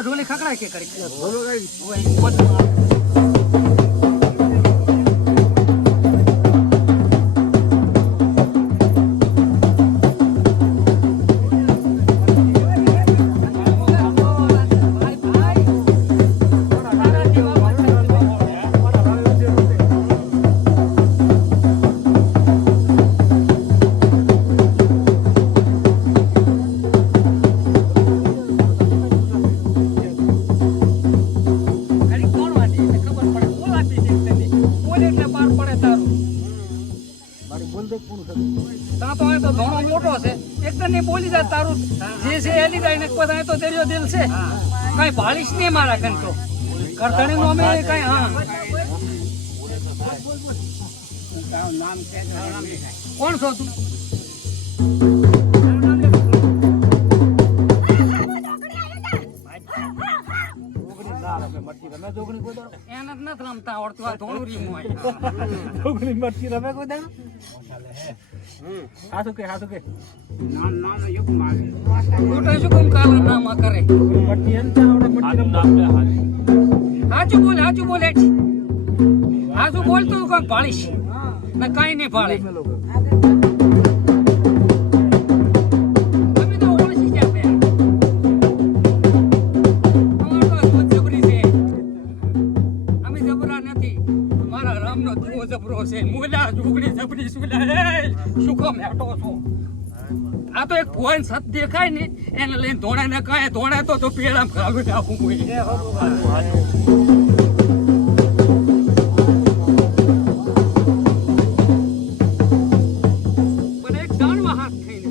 ઢોલી ખકડાય કે કરી તારું જે છે એની જાય ને પછી તો તેરો દિલ છે કઈ ભાળીશ નહીં મારા કંટો કરતણી નો અમે કઈ હા કોણ છો તું એને જ નથી રમતા આવડતું આ ધોળું રીમું મટકી રમે કોઈ દાડો હાથું કે શું કામ કાલા નામા કરે હાચું બોલ હાચું બોલતું કોઈ ભાળીશ ને કઈ નહીં ભાળે આ તો એક ભોન સત દેખાય ને એને લઈને ધોણા ને કાંઈ ધોણા તો પેડામ ખાલું નાખું પણ એક જાણવા હાથ થઈને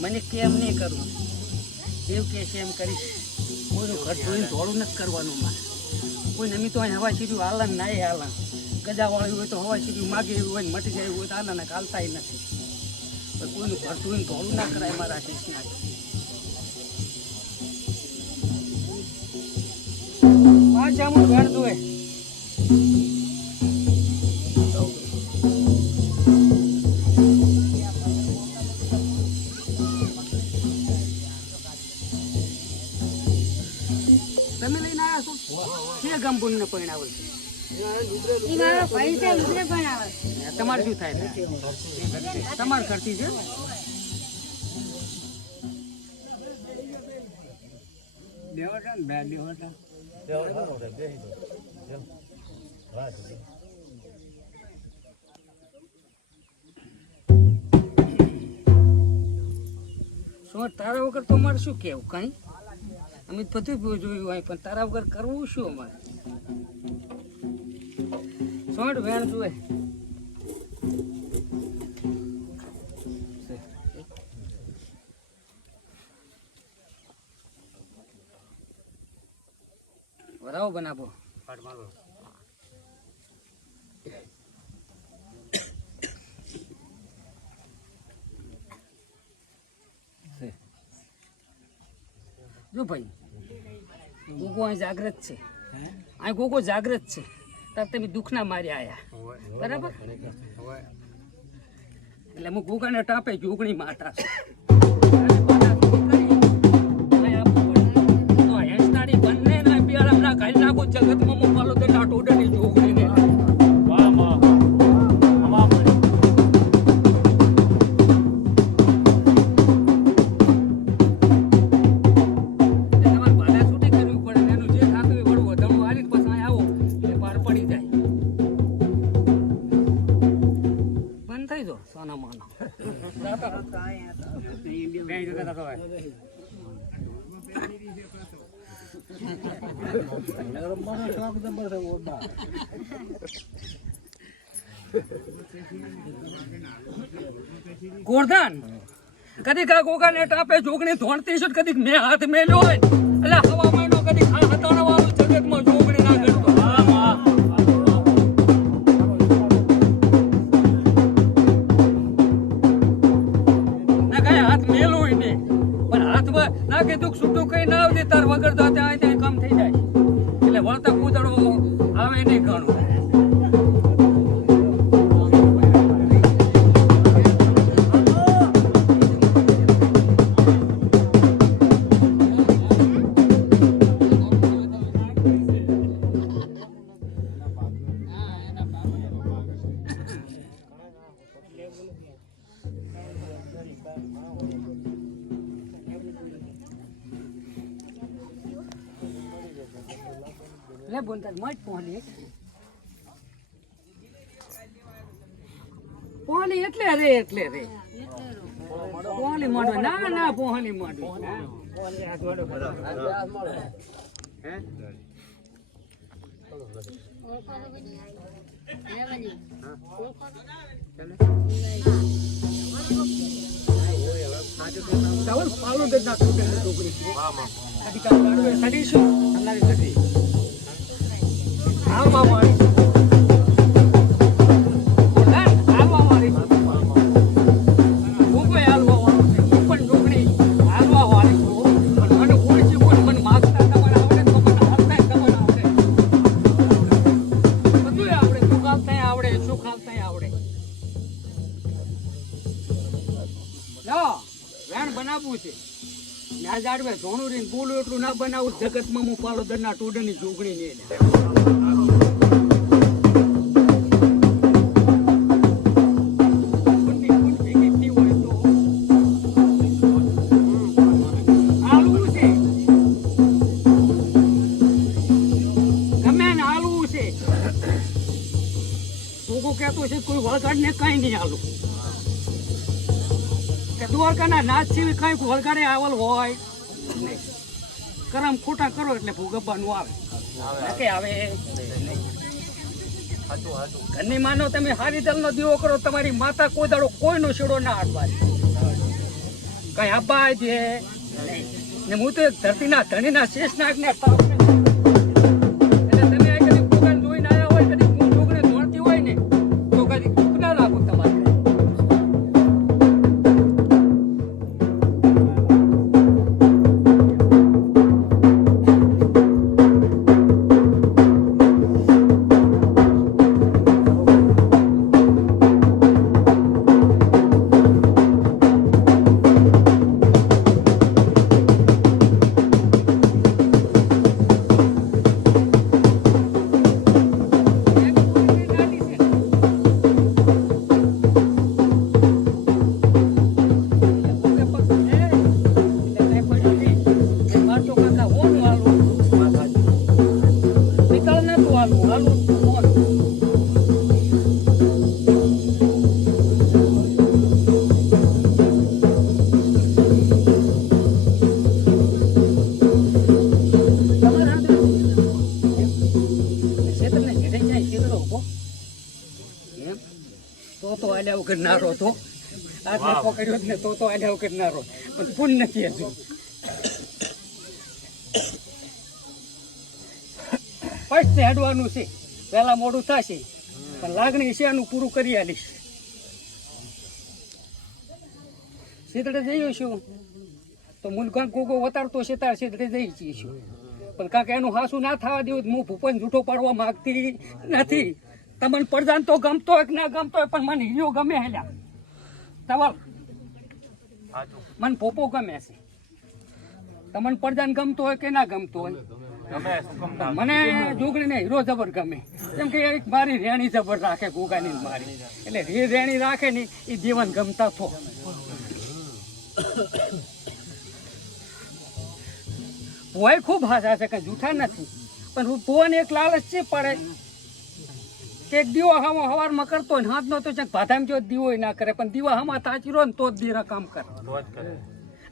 મને કેમ નહીં કરવું જેવું કે છે એમ કરીશ કોઈનું ઘર જોઈને ધોળું નથી કરવાનું મારે કોઈ નમી તો અહીં હવા સીધું હાલન ના હાલન ગજાવાળું હોય તો હવા સીધું માગે એવું હોય ને મટી જાય હોય તો આના હાલતા નથી પણ કોઈનું ઘર જોઈને ધોળું ના કરાય મારા શીશના પાછા હું ઘર જોએ છે ગંભૂર ને પરણાવે છે ઈ મારો ભાઈ છે ઈને પણ આવે તમારે શું થાય તમારે કરતી છે શું તારા વગર તો અમારે શું કેવું કઈ અમે બધું જોયું હોય પણ તારા વગર કરવું શું અમારે સોંટ વેણ જોએ વરાવો બનાવો જો ભાઈ ગોગો અહીં જાગ્રત છે અહીં ગોગો જાગ્રત છે તાર તમે દુઃખના માર્યા આયા બરાબર એટલે હું ગોગાને ટાપે જોગણી માતા જગતમાં મોકલો તો ટાટોડની જોગણીને ગોરધન કદીક આ ગોગા ને ટાપે જોગણી ધોણતી છે કદીક મેં હાથ મેલ્યો હોય એટલે હવા મહિનો કદીક આ હતાણા વાળું જગતમાં જોગણી ના કરતો ના કઈ હાથ મેલો હોય ને પણ હાથમાં ના કે દુઃખ છૂટું કઈ ના આવતી તાર વગર તો ત્યાં કામ થઈ જાય એટલે વળતા કૂદડો આવે નહીં ઘણું લે બોલતા મત પોહલી એટલે રે પોહલી મોડવા ના પોહલી મોડવી પાલું જ ના છૂટે છોકરી સડીશું હાલવા વાળી હાલવા વાળી હું કોઈ હાલવા વાળો છે હું પણ ડોકરી હાલવા વાળી છું પણ મને ઓળખી પણ મને માગતા તમારે આવડે તો મને હાલતા ખબર આવડે બધું આવડે સુખ હાલતા આવડે સુખ હાલતા આવડે લો વેણ બનાવવું છે ના જાડવે ધોણું રહીને બોલું એટલું ના બનાવું જગતમાં હું પાડો દરના ટોડની જોગણી ને કોઈ વળગાડ ને કઈ નહીં આલું કે દ્વારકાના નાચ સિવાય કઈ વળગાડે આવલ હોય નહીં કરમ ખોટા કરો એટલે ભૂગવવાનું આવે આવે ઘરની માનો તમે હારી દલ નો દીવો કરો તમારી માતા કોઈ દાડો કોઈનો છેડો ના હાથવાય કઈ આબા દે ને હું તો ધરતીના ધણીના શેષનાગ ને તો આલ્યા વગર નારો તો હાથને પકડ્યો જ ને તો આલ્યા વગર નારો પણ પૂન નથી હજુ પછી હેડવાનું છે પહેલા મોડું થશે પણ લાગણી છે આનું પૂરું કરી આલીશ શેતડે જઈએ છું તો મુલકાન કોકો વતાડતો છે તાર શેતડે જઈ જઈશું પણ કાંક એનું હાસું ના થવા દેવું હું ભૂપન જૂઠો પાડવા માંગતી નથી તમને પ્રધાન તો ગમતો હોય કે ના ગમતો હોય પણ મને હીરો ગમે હેલ્યા સવાલ મને પોપો ગમે છે તમને પ્રધાન ગમતો હોય કે ના ગમતો હોય મને જોગણીને હીરો જબર ગમે કેમ કે એક મારી રેણી જબર રાખે ગોગાની મારી એટલે રેણી રાખે ને એ જીવન ગમતા થો ભોય ખૂબ હાસા છે કઈ જૂઠા નથી પણ ભોવાને એક લાલચ છે પડે કે એક દીવો હવારમાં કરતો હોય હાથનો તો ચાક ભાધામાં જો દીવો ના કરે પણ દીવા હમા તાચી રહો ને તો જ દીરા કામ કરે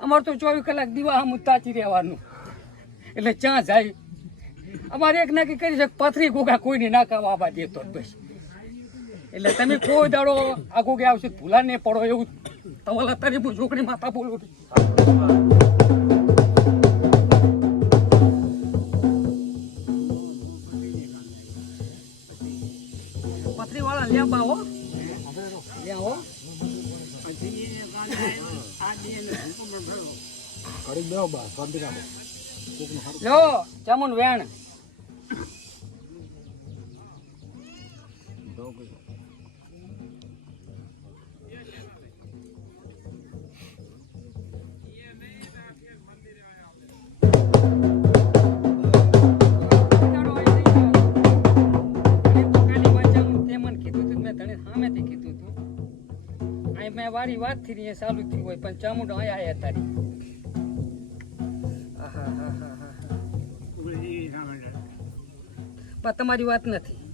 અમારે તો 24 કલાક દીવા હમ તાચી રહેવાનું એટલે ચા જાય અમારે એક નક્કી કરી છે પથરી ગોગા કોઈને ના કાવા દેતો બસ એટલે તમે કોઈ દાડો આગો ગયા આવશે ભૂલા ને પડો એવું તમારા તારી છોકરી માતા બોલું પથરી વાળા લ્યા બાવો લ્યા હો લો ચમન વેણ મેં વારી વાત થી ચાલુ થયું હોય પણ ચામુંડ અહીંયા આયા તારી પણ તમારી વાત નથી